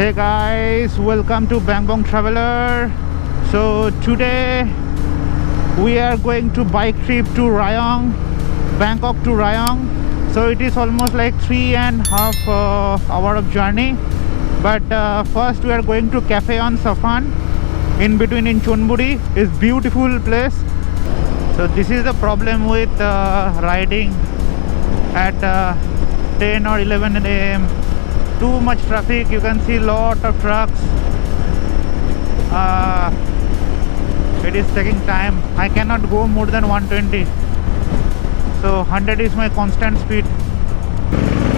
Hey guys, welcome to Bangkok Traveler. So today we are going to bike trip to Rayong, Bangkok to Rayong. So it is almost like 3.5 hour of journey. But first we are going to cafe on Saphan, in between in Chonburi. It's beautiful place. So this is the problem with riding at 10 or 11 a.m. Too much traffic. You can see lot of trucks. It is taking time. I cannot go more than 120, so 100 is my constant speed.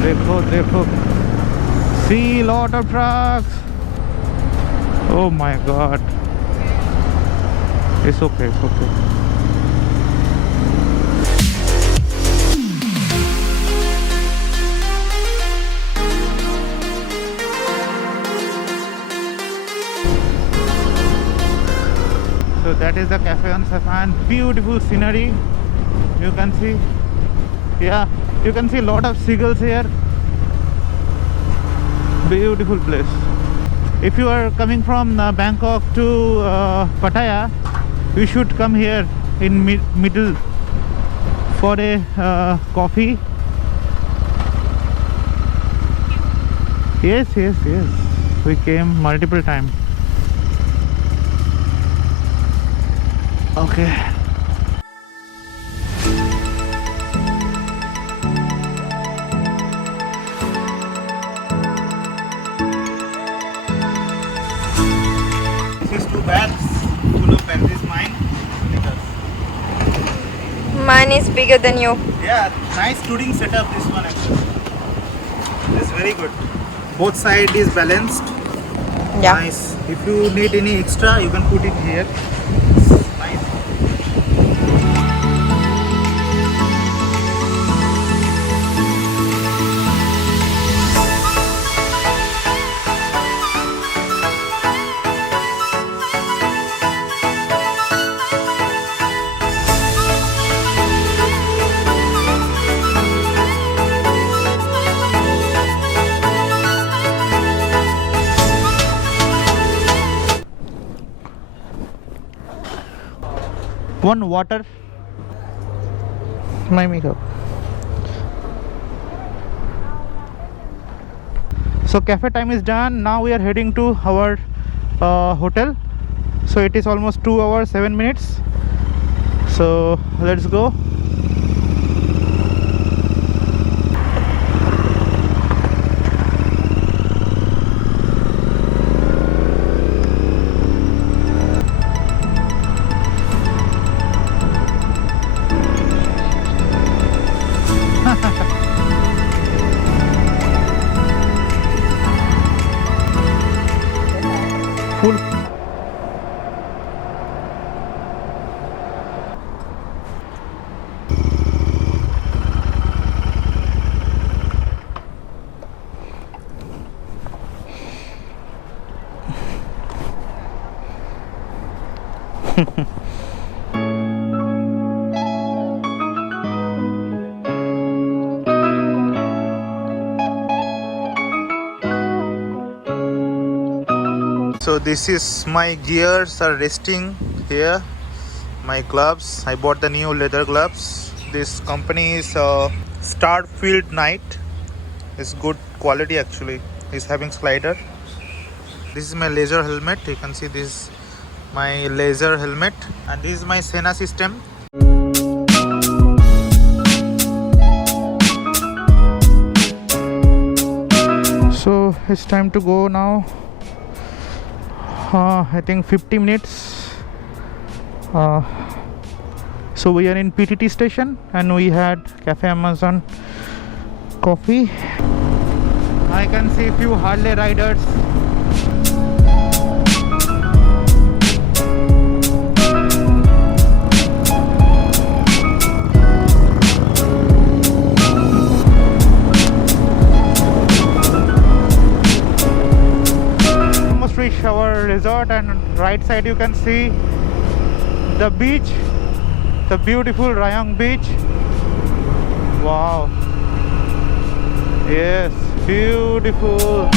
Dekho. See, lot of trucks. Oh my god. It's okay. So that is the cafe on Saphan. Beautiful scenery. You can see, yeah, you can see a lot of seagulls here. Beautiful place. If you are coming from Bangkok to Pattaya, you should come here in middle for a coffee. Yes. We came multiple times. Okay. This is 2 bags full of batteries. Mine. Mine is bigger than you. Yeah, nice touring setup. This one actually. It's very good. Both side is balanced. Yeah. Nice. If you need any extra, you can put it here. Nice. One water. My makeup. So cafe time is done. Now we are heading to our hotel. So it is almost 2 hours 7 minutes. So let's go. Full. So this is my gears are resting here. My gloves, I bought the new leather gloves. This company is Starfield Night. It's good quality actually. It's having slider. This is my laser helmet. You can see this my laser helmet, and this is my Sena system. So it's time to go now. I think 50 minutes. So we are in PTT station and we had Cafe Amazon coffee. I can see a few Harley riders. Reach our resort, and right side you can see the beach, the beautiful Rayong beach. Wow. Yes, beautiful.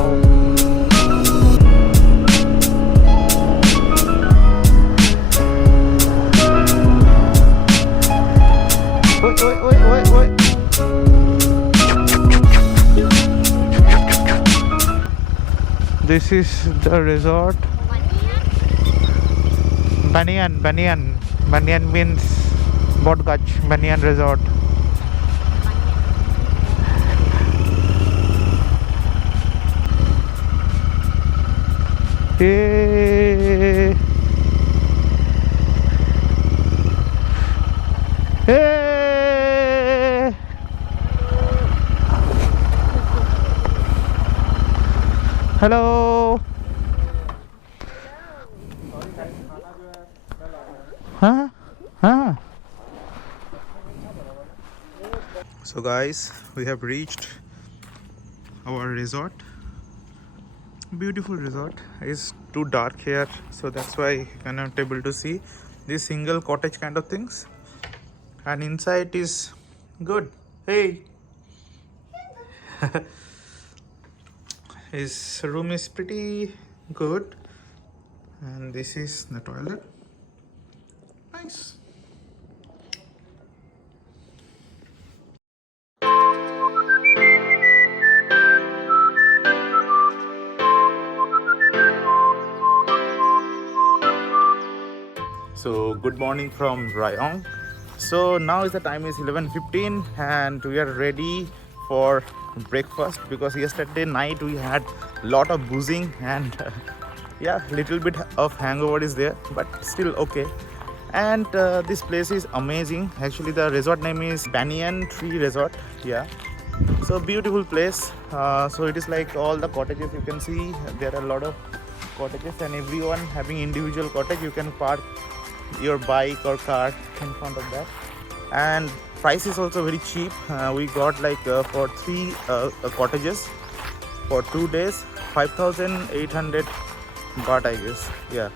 Oi, oi, oi, oi, oi. This is the resort. Banyan, Banyan. Banyan means Bodgach, Banyan Resort. Hey. Hey. Hello. Huh? Huh? So guys, we have reached our resort. Beautiful resort. It's too dark here, so that's why you cannot able to see these single cottage kind of things. And inside is good. Hey. His room is pretty good, and this is the toilet. Nice. So good morning from Rayong. So now is the time is 11:15 and we are ready for breakfast because yesterday night we had lot of boozing and yeah, little bit of hangover is there, but still okay. And this place is amazing. Actually the resort name is Banyan Tree Resort. Yeah, so beautiful place. So it is like all the cottages you can see. There are a lot of cottages and everyone having individual cottage. You can park your bike or car in front of that, and price is also very cheap. We got like for three cottages for 2 days 5,800 baht, I guess. Yeah,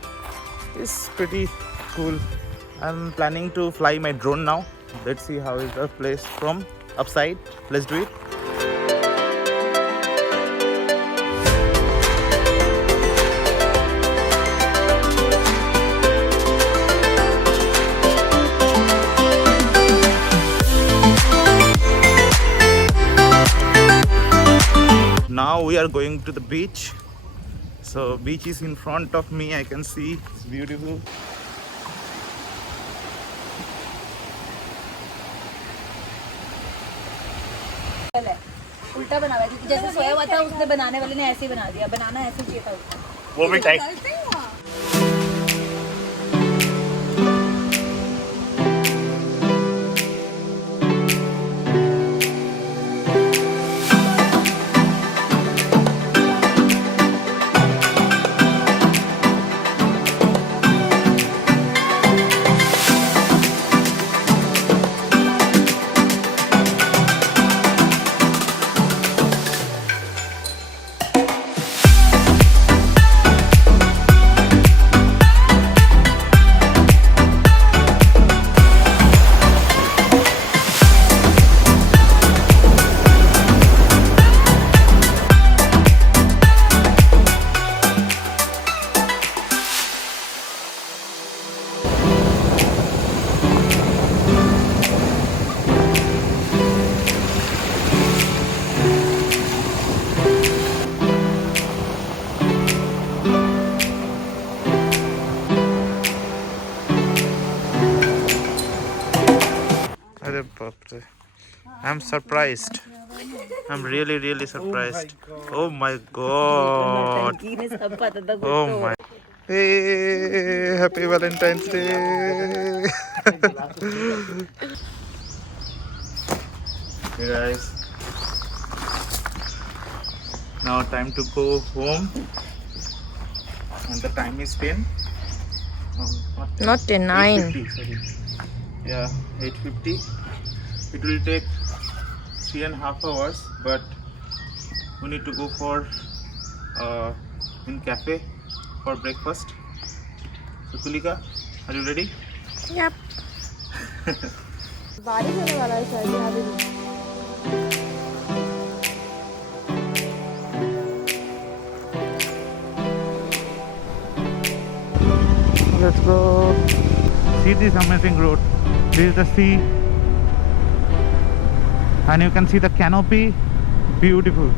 it's pretty cool. I'm planning to fly my drone now. Let's see how is the place from upside. Let's do it. Now we are going to the beach. So beach is in front of me. I can see it's beautiful. उल्टा बना हुआ है, जैसे सोया हुआ था उसने बनाने वाले ने ऐसे ही बना दिया, बनाना ऐसे चाहिए था उसको। वो भी tight. I'm surprised. I'm really surprised. Oh my god. Oh my. Hey, happy Valentine's Day. Hey guys. Now time to go home. And the time is 10. Not 10, 9. 8:50, sorry. Yeah, 8:50. It will take 3.5 hours, but we need to go for in cafe for breakfast. So Kulika, are you ready? Yep. बारिश होने वाला है शायद यहाँ पे। Let's go. See this amazing road. This is the sea, and you can see the canopy. Beautiful.